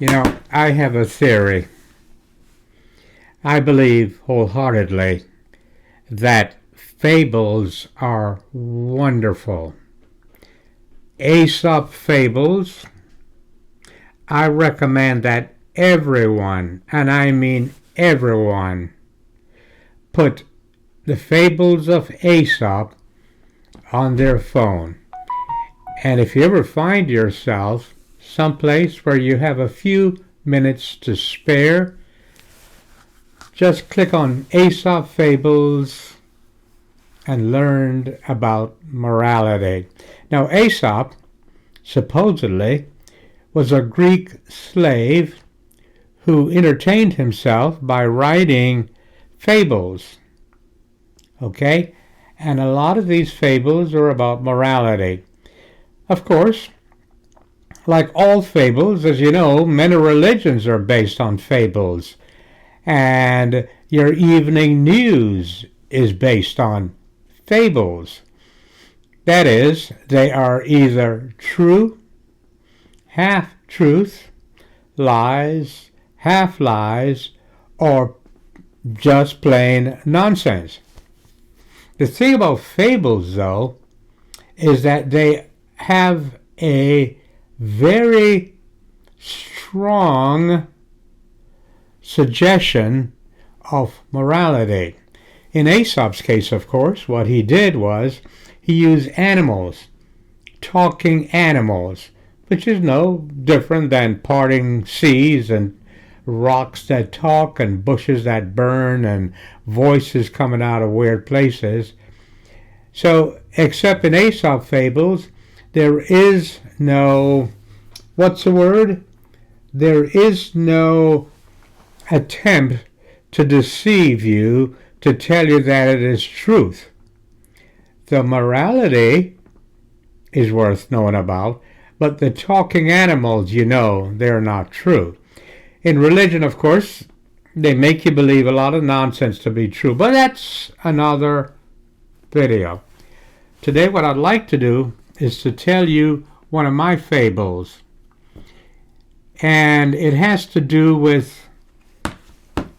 You know, I have a theory. I believe wholeheartedly that fables are wonderful. Aesop fables, I recommend that everyone, and I mean everyone, put the fables of Aesop on their phone. And if you ever find yourself someplace where you have a few minutes to spare, just click on Aesop Fables and learn about morality. Now, Aesop supposedly was a Greek slave who entertained himself by writing fables. Okay? And a lot of these fables are about morality. Of course, like all fables, as you know, many religions are based on fables. And your evening news is based on fables. That is, they are either true, half-truth, lies, half-lies, or just plain nonsense. The thing about fables, though, is that they have a very strong suggestion of morality. In Aesop's case, of course, what he did was he used animals, talking animals, which is no different than parting seas and rocks that talk and bushes that burn and voices coming out of weird places. So, except in Aesop fables, there is no, what's the word? There is no attempt to deceive you, to tell you that it is truth. The morality is worth knowing about, but the talking animals, you know, they're not true. In religion, of course, they make you believe a lot of nonsense to be true, but that's another video. Today what I'd like to do is to tell you one of my fables, and it has to do with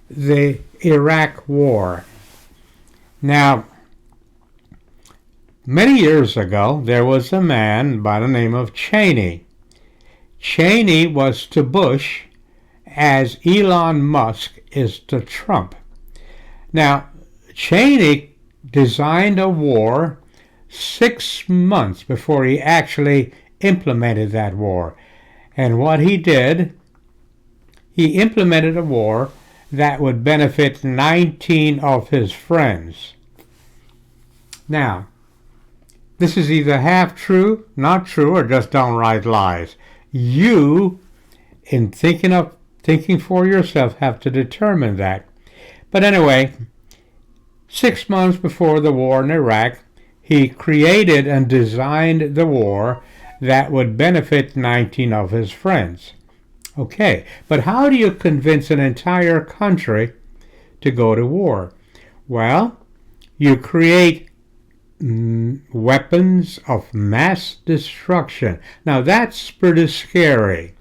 the Iraq War. Now, many years ago, there was a man by the name of Cheney. Cheney was to Bush as Elon Musk is to Trump. Now, Cheney designed a war 6 months before he actually implemented that war. And what he did, he implemented a war that would benefit 19 of his friends. Now, this is either half true, not true, or just downright lies. You, in thinking for yourself, have to determine that. But anyway, 6 months before the war in Iraq, he created and designed the war that would benefit 19 of his friends. Okay, but how do you convince an entire country to go to war? Well, you create weapons of mass destruction. Now that's pretty scary.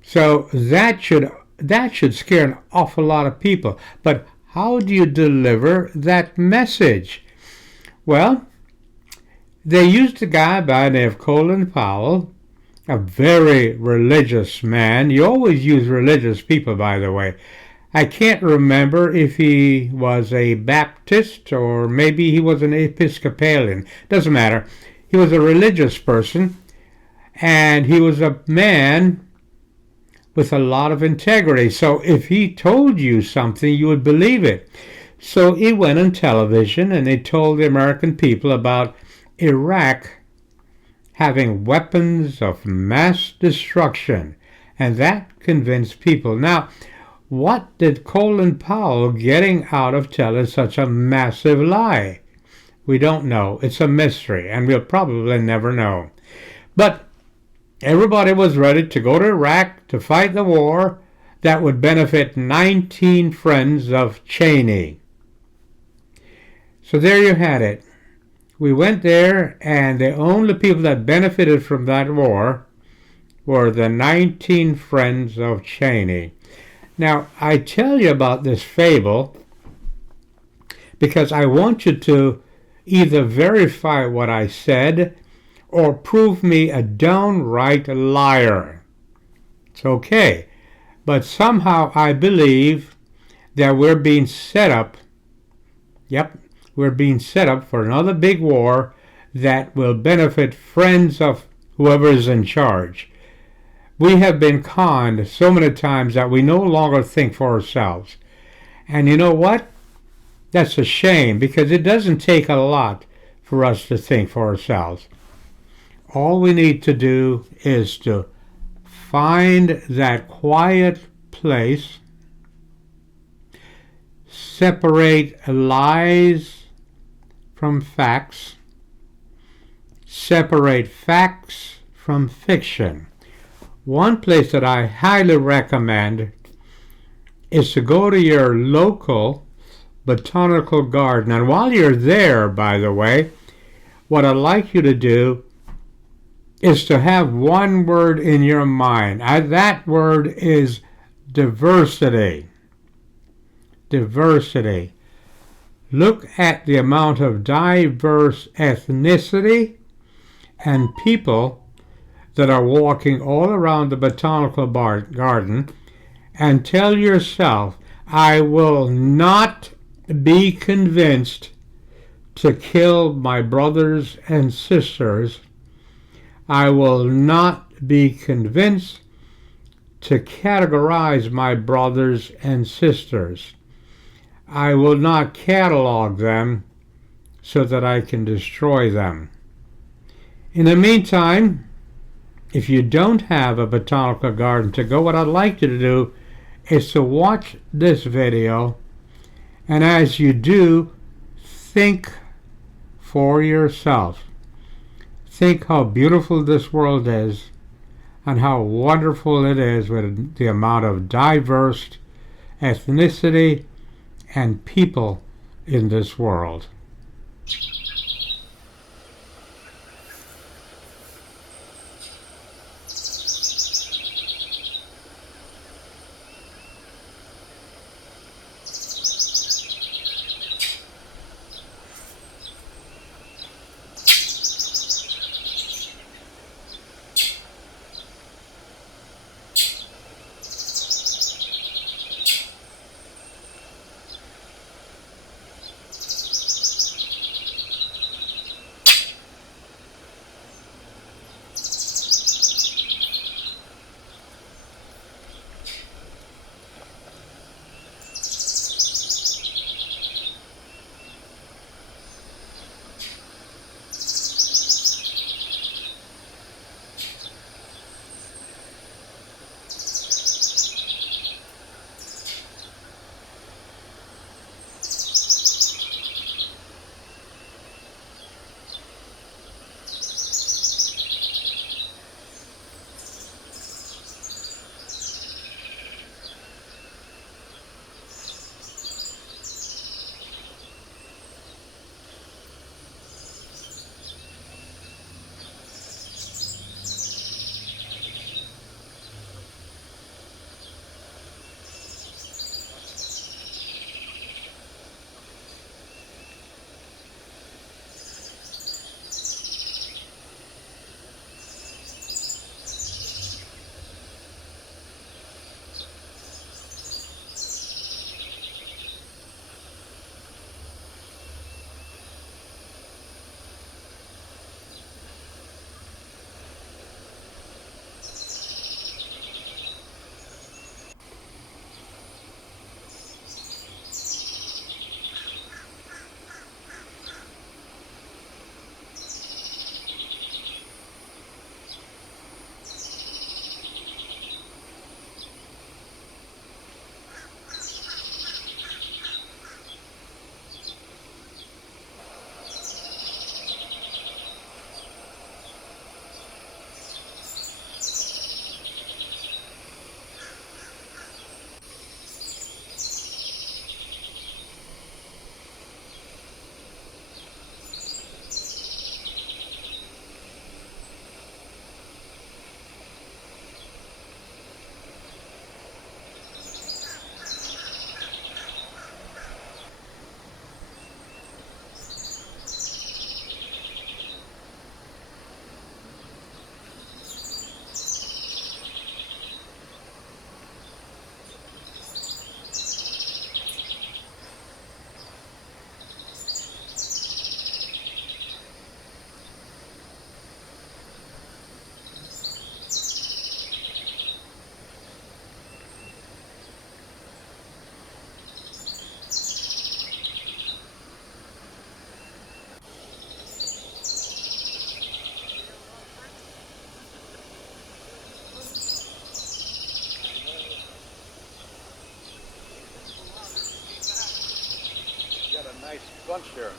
So that should scare an awful lot of people. But how do you deliver that message? Well, they used a guy by the name of Colin Powell, a very religious man. You always use religious people, by the way. I can't remember if he was a Baptist or maybe he was an Episcopalian. Doesn't matter. He was a religious person, and he was a man with a lot of integrity. So if he told you something, you would believe it. So he went on television and he told the American people about Iraq having weapons of mass destruction, and that convinced people. Now, what did Colin Powell getting out of telling such a massive lie? We don't know. It's a mystery, and we'll probably never know. But everybody was ready to go to Iraq to fight the war that would benefit 19 friends of Cheney. So there you had it. We went there, and the only people that benefited from that war were the 19 friends of Cheney. Now, I tell you about this fable because I want you to either verify what I said or prove me a downright liar. It's okay. But somehow I believe that we're being set up, we're being set up for another big war that will benefit friends of whoever is in charge. We have been conned so many times that we no longer think for ourselves. And you know what? That's a shame because it doesn't take a lot for us to think for ourselves. All we need to do is to find that quiet place, separate lies from facts, separate facts from fiction. One place that I highly recommend is to go to your local botanical garden. And while you're there, by the way, what I'd like you to do is to have one word in your mind. That word is diversity. Diversity. Look at the amount of diverse ethnicity and people that are walking all around the botanical garden, and tell yourself, I will not be convinced to kill my brothers and sisters. I will not be convinced to categorize my brothers and sisters. I will not catalog them so that I can destroy them. In the meantime, if you don't have a botanical garden to go, what I'd like you to do is to watch this video, and as you do, think for yourself. Think how beautiful this world is and how wonderful it is with the amount of diverse ethnicity and people in this world. nice bunch there.